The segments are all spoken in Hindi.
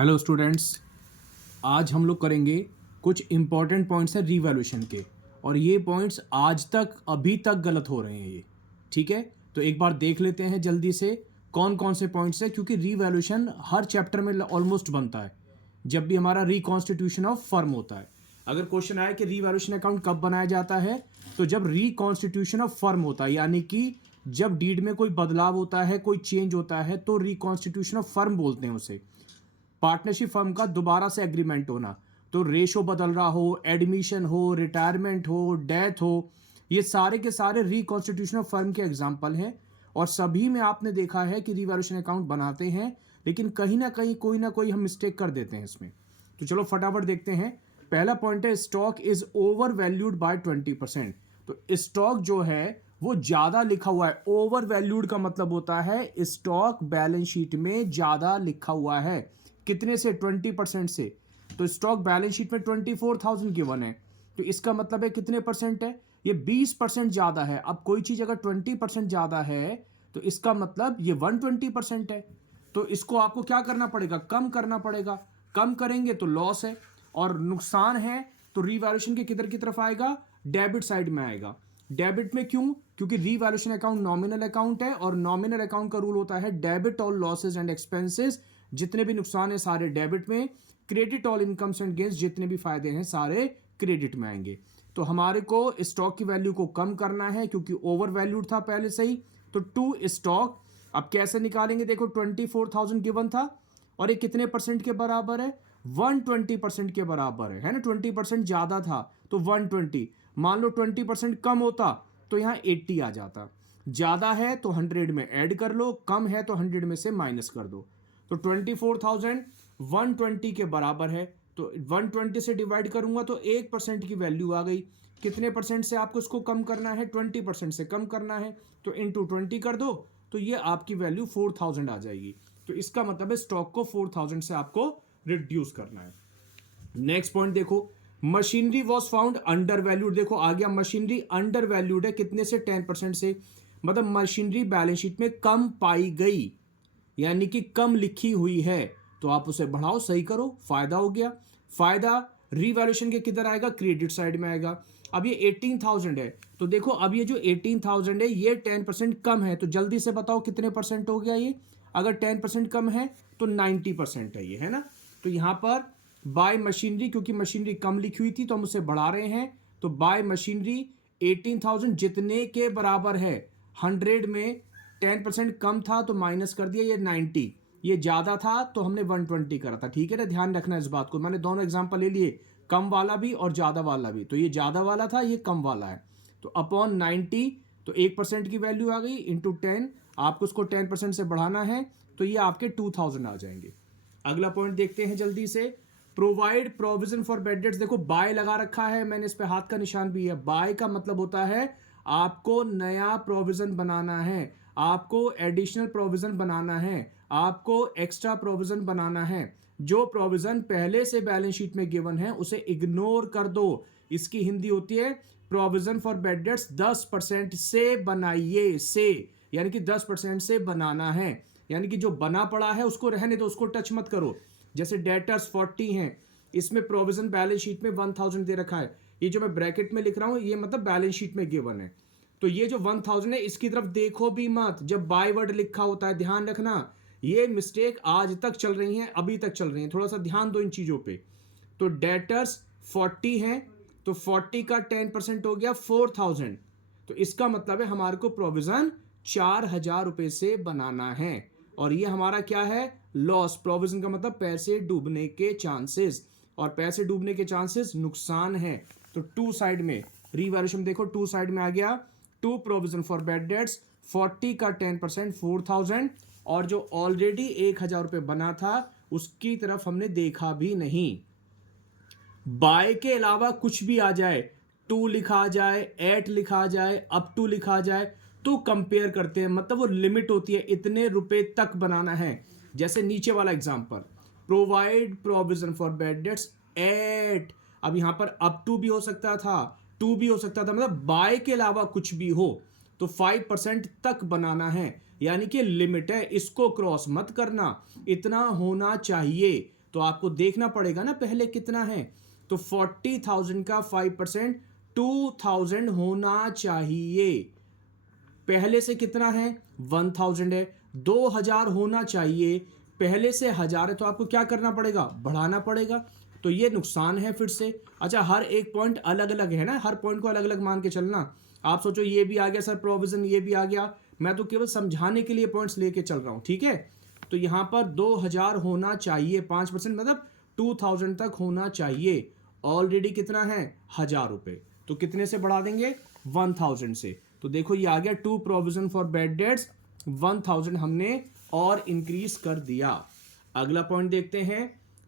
हेलो स्टूडेंट्स, आज हम लोग करेंगे कुछ इम्पॉर्टेंट पॉइंट्स है रीवैल्यूएशन के। और ये पॉइंट्स आज तक अभी तक गलत हो रहे हैं ये। ठीक है, तो एक बार देख लेते हैं जल्दी से कौन कौन से पॉइंट्स है, क्योंकि रीवैल्यूएशन हर चैप्टर में ऑलमोस्ट बनता है जब भी हमारा रिकॉन्स्टिट्यूशन ऑफ फर्म होता है। अगर क्वेश्चन आए कि रीवैल्यूएशन अकाउंट कब बनाया जाता है, तो जब रिकॉन्स्टिट्यूशन ऑफ फर्म होता है, यानी कि जब डीड में कोई बदलाव होता है, कोई चेंज होता है, तो रिकॉन्स्टिट्यूशन ऑफ फर्म बोलते हैं उसे। पार्टनरशिप फर्म का दोबारा से एग्रीमेंट होना, तो रेशो बदल रहा हो, एडमिशन हो, रिटायरमेंट हो, डेथ हो, ये सारे के सारे रिकॉन्स्टिट्यूशन ऑफ फर्म के एग्जाम्पल हैं। और सभी में आपने देखा है कि रिवैल्यूएशन अकाउंट बनाते हैं, लेकिन कहीं ना कहीं कोई ना कोई हम मिस्टेक कर देते हैं इसमें। तो चलो फटाफट देखते हैं। पहला पॉइंट है stock is over valued bye 20%। तो स्टॉक जो है वो ज्यादा लिखा हुआ है। ओवर वैल्यूड का मतलब होता है स्टॉक बैलेंस शीट में ज्यादा लिखा हुआ है। कितने से? 20% से। तो स्टॉक बैलेंस शीट में 24,000 गिवन है, तो इसका मतलब है कितने परसेंट है? ये 20% ज्यादा है। अब कोई चीज अगर 20% ज्यादा है तो इसका मतलब ये 120% है। तो इसको आपको क्या करना पड़ेगा? कम करना पड़ेगा। कम करेंगे तो लॉस है, और नुकसान है तो रीवैल्यूएशन के किधर की तरफ आएगा? डेबिट साइड में आएगा। डेबिट में क्यों? क्योंकि रीवैल्यूएशन अकाउंट नॉमिनल अकाउंट है, और नॉमिनल अकाउंट का रूल होता है debit all losses and expenses. जितने भी नुकसान है सारे डेबिट में, credit all incomes and gains, जितने भी फायदे हैं सारे क्रेडिट में आएंगे। तो हमारे को स्टॉक की वैल्यू को कम करना है क्योंकि ओवर वैल्यूड था पहले से ही। तो टू स्टॉक अब कैसे निकालेंगे? देखो 24,000 गिवन था, और ये कितने परसेंट के बराबर है? 120% के बराबर है ना। 20% ज्यादा था तो 120। मान लो 20% कम होता तो यहां 80 आ जाता। ज्यादा है तो 100 में ऐड कर लो, कम है तो 100 में से माइनस कर दो। तो 24,000 120 के बराबर है, तो 120 से डिवाइड करूंगा तो 1% की वैल्यू आ गई। कितने परसेंट से आपको इसको कम करना है? 20% से कम करना है, तो इंटू 20 कर दो, तो ये आपकी वैल्यू 4,000 आ जाएगी। तो इसका मतलब है स्टॉक को 4,000 से आपको रिड्यूस करना है। नेक्स्ट पॉइंट देखो, machinery was found under valued. देखो आ गया, मशीनरी अंडर वैल्यूड है। कितने से? 10% से। मतलब मशीनरी बैलेंस शीट में कम पाई गई, यानी कि कम लिखी हुई है, तो आप उसे बढ़ाओ, सही करो, फायदा हो गया। फायदा रीवैल्यूएशन के किधर आएगा? क्रेडिट साइड में आएगा। अब ये 18,000 है, तो देखो अब ये जो 18,000 है ये 10% कम है, तो जल्दी से बताओ कितने परसेंट हो गया ये? अगर 10% कम है तो 90% है ये, है ना। तो यहां पर बाय मशीनरी, क्योंकि मशीनरी कम लिखी हुई थी तो हम उसे बढ़ा रहे हैं, तो बाय मशीनरी 18,000 जितने के बराबर है। 100 में 10% कम था तो माइनस कर दिया, ये 90। ये ज्यादा था तो हमने 120 करा था। ठीक है ना, ध्यान रखना इस बात को। मैंने दोनों एग्जांपल ले लिए, कम वाला भी और ज्यादा वाला भी। तो ये ज्यादा वाला था, ये कम वाला है। तो अपॉन 90, तो 1% की वैल्यू आ गई, इंटू 10। आपको उसको 10% से बढ़ाना है, तो ये आपके 2,000 आ जाएंगे। अगला पॉइंट देखते हैं जल्दी से। Provide provision for bad dates. देखो बाय लगा रखा है मैंने, इस पे हाथ का निशान भी है। बाय का मतलब होता है आपको नया प्रोविजन बनाना है, आपको एडिशनल प्रोविजन बनाना है, आपको एक्स्ट्रा प्रोविजन बनाना है। जो प्रोविजन पहले से बैलेंस शीट में गिवन है उसे इग्नोर कर दो। इसकी हिंदी होती है प्रोविजन फॉर बैड डेट्स 10% से बनाइए, से यानी कि 10% से बनाना है। यानी कि जो बना पड़ा है उसको रहने दो, उसको टच मत करो। जैसे डेटर्स 40 हैं, इसमें प्रोविजन बैलेंस शीट में 1,000 दे रखा है। ये जो मैं ब्रैकेट में लिख रहा हूं ये मतलब बैलेंस शीट में गिवन है। तो ये जो 1,000 है इसकी तरफ देखो भी मत जब बाय वर्ड लिखा होता है, ध्यान रखना। ये मिस्टेक आज तक चल रही है, अभी तक चल रही है, थोड़ा सा ध्यान दो इन चीजों पे। तो डेटर्स 40 हैं, तो 40 का 10% हो गया 4,000। तो इसका मतलब है हमारे को प्रोविजन 4,000 रुपए से बनाना है, और ये हमारा क्या है? लॉस। प्रोविजन का मतलब पैसे डूबने के चांसेस, और पैसे डूबने के चांसेस नुकसान है। तो टू साइड में रीवैल्यूएशन देखो, टू साइड में आ गया to provision for bad debts, 40 का 10% 4,000, और जो ऑलरेडी 1,000 रुपए बना था उसकी तरफ हमने देखा भी नहीं। बाय के अलावा कुछ भी आ जाए, टू लिखा जाए, एट लिखा जाए, अप टू लिखा जाए, तो कंपेयर करते हैं, मतलब वो लिमिट होती है इतने रुपए तक बनाना है। जैसे नीचे वाला example, provide provision for bad debts at. अब यहां पर अप टू भी हो सकता था, टू भी हो सकता था, मतलब बाय के अलावा कुछ भी हो, तो 5% तक बनाना है, यानी कि लिमिट है, इसको क्रॉस मत करना, इतना होना चाहिए। तो आपको देखना पड़ेगा ना पहले कितना है। तो 40,000 का 5% 2,000 होना चाहिए। पहले से कितना है 1,000 है, 2,000 होना चाहिए, पहले से 1,000 है, तो आपको क्या करना पड़ेगा, बढ़ाना पड़ेगा। तो ये नुकसान है फिर से। अच्छा, हर एक पॉइंट अलग अलग है ना, हर पॉइंट को अलग अलग मान के चलना। आप सोचो ये भी आ गया सर प्रोविजन, ये भी आ गया, मैं तो केवल समझाने के लिए पॉइंट्स लेके चल रहा हूं, ठीक है। तो यहां पर 2,000 होना चाहिए, 5% मतलब 2,000 तक होना चाहिए। ऑलरेडी कितना है 1,000 रुपए, तो कितने से बढ़ा देंगे 1,000 से। तो देखो ये आ गया to provision for bad debts, 1,000 हमने और इंक्रीज कर दिया। अगला पॉइंट देखते हैं,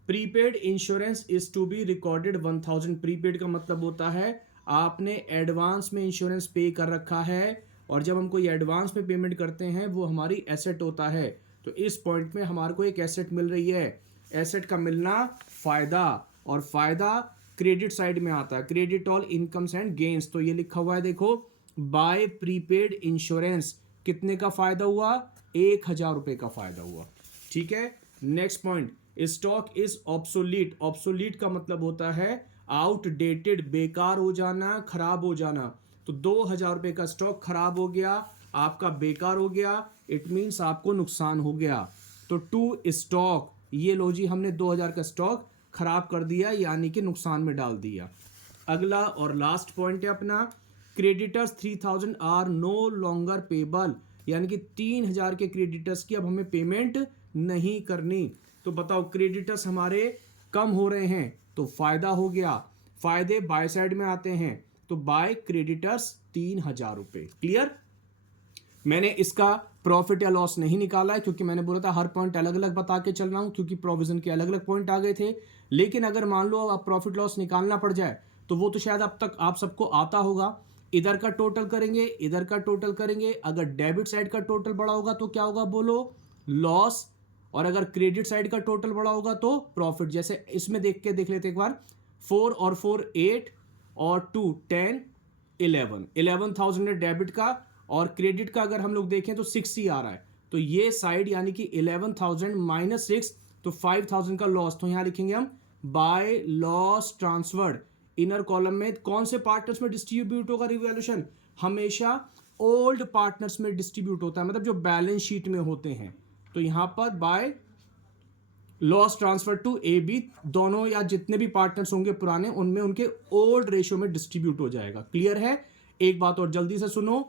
prepaid insurance is to be recorded 1,000। Prepaid का मतलब होता है आपने एडवांस में इंश्योरेंस पे कर रखा है, और जब हम कोई एडवांस में पेमेंट करते हैं वो हमारी एसेट होता है। तो इस पॉइंट में हमारे को एक एसेट मिल रही है, एसेट का मिलना फायदा, और फायदा क्रेडिट साइड में आता है, credit all incomes and gains. तो ये लिखा हुआ है देखो, बाय प्रीपेड इंश्योरेंस कितने का फायदा हुआ, 1,000 रुपए का फायदा हुआ, ठीक है। Next point, stock is obsolete. Obsolete का मतलब होता है आउटडेटेड, बेकार हो जाना, खराब हो जाना। तो 2,000 रुपए का स्टॉक खराब हो गया, आपका बेकार हो गया, इट मीन्स आपको नुकसान हो गया। तो टू स्टॉक, ये लो जी, हमने 2,000 का स्टॉक खराब कर दिया, यानी कि नुकसान में डाल दिया। अगला और लास्ट पॉइंट है अपना, creditors 3,000 are no longer payable, यानी कि 3,000 के क्रेडिटर्स की अब हमें पेमेंट नहीं करनी। तो बताओ क्रेडिटर्स हमारे कम हो रहे हैं, तो फायदा हो गया, फायदे बाय साइड में आते हैं, तो बाय क्रेडिटर्स 3,000 रुपए। क्लियर। मैंने इसका प्रॉफिट या लॉस नहीं निकाला है, क्योंकि मैंने बोला था हर पॉइंट अलग अलग बता के चल रहा हूं, क्योंकि प्रोविजन के अलग अलग पॉइंट आ गए थे। लेकिन अगर मान लो अब प्रॉफिट लॉस निकालना पड़ जाए, तो वो तो शायद अब तक आप सबको आता होगा। इधर का टोटल करेंगे, इधर का टोटल करेंगे, अगर डेबिट साइड का टोटल बड़ा होगा तो क्या होगा बोलो, लॉस, और अगर क्रेडिट साइड का टोटल बड़ा होगा तो प्रॉफिट। जैसे इसमें देख के देख लेते एक बार, 4 और 4 8 और 2 10 11, 11,000 है डेबिट का, और क्रेडिट का अगर हम लोग देखें तो 6 ही आ रहा है। तो ये साइड यानी कि 11,000 माइनस 6, तो 5,000 का लॉस। तो यहां लिखेंगे हम by loss transferred. Inner column में कौन से पार्टनर्स में डिस्ट्रीब्यूट होगा रिवैल्यूएशन, हमेशा ओल्ड पार्टनर्स में डिस्ट्रीब्यूट होता है, मतलब जो बैलेंस शीट में होते हैं। तो यहां पर by loss transfer to A B, दोनों या जितने भी पार्टनर्स होंगे पुराने, उनमें उनके ओल्ड रेशियो में डिस्ट्रीब्यूट हो जाएगा। क्लियर है। एक बात और जल्दी से सुनो,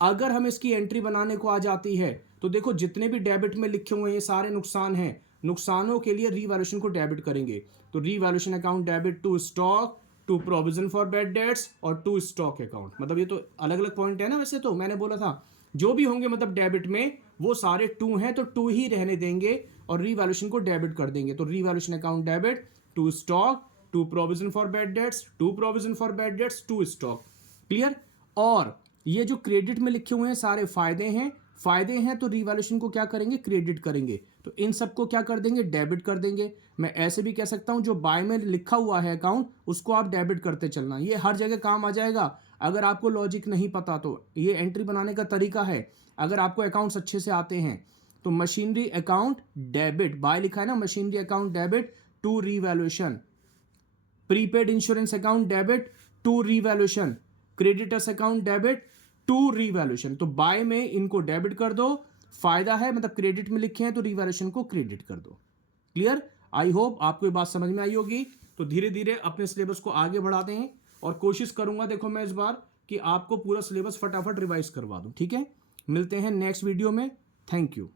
अगर हम इसकी एंट्री बनाने को आ जाती है, तो देखो जितने भी डेबिट में लिखे हुए हैं ये सारे नुकसान हैं, नुकसानों के लिए रीवैल्यूएशन को डेबिट करेंगे। तो revaluation account debit to stock, to provision for bad debts और टू स्टॉक अकाउंट। मतलब ये तो अलग अलग पॉइंट है ना, वैसे तो मैंने बोला था जो भी होंगे मतलब डेबिट में वो सारे टू हैं, तो टू ही रहने देंगे और रीवैल्यूएशन को डेबिट कर देंगे। तो revaluation account debit to stock, to provision for bad debts, to provision for bad debts, to stock. Clear. और ये जो क्रेडिट में लिखे हुए हैं सारे फायदे हैं, फायदे हैं तो रीवैल्यूएशन को क्या करेंगे, क्रेडिट करेंगे। तो इन सबको क्या कर देंगे, डेबिट कर देंगे। मैं ऐसे भी कह सकता हूं जो बाय में लिखा हुआ है अकाउंट, उसको आप डेबिट करते चलना, ये हर जगह काम आ जाएगा। अगर आपको लॉजिक नहीं पता तो ये एंट्री बनाने का तरीका है। अगर आपको अकाउंट्स अच्छे से आते हैं तो मशीनरी अकाउंट डेबिट, बाय लिखा है ना, machinery account debit to revaluation, prepaid insurance account debit to revaluation, creditors account debit to revaluation. तो बाय में इनको डेबिट कर दो, फायदा है मतलब क्रेडिट में लिखे हैं तो रीवैल्यूएशन को क्रेडिट कर दो। क्लियर। आई होप आपको ये बात समझ में आई होगी। तो धीरे धीरे अपने सिलेबस को आगे बढ़ाते हैं, और कोशिश करूंगा देखो मैं इस बार कि आपको पूरा सिलेबस फटाफट रिवाइज करवा दूं। ठीक है, मिलते हैं नेक्स्ट वीडियो में। Thank you.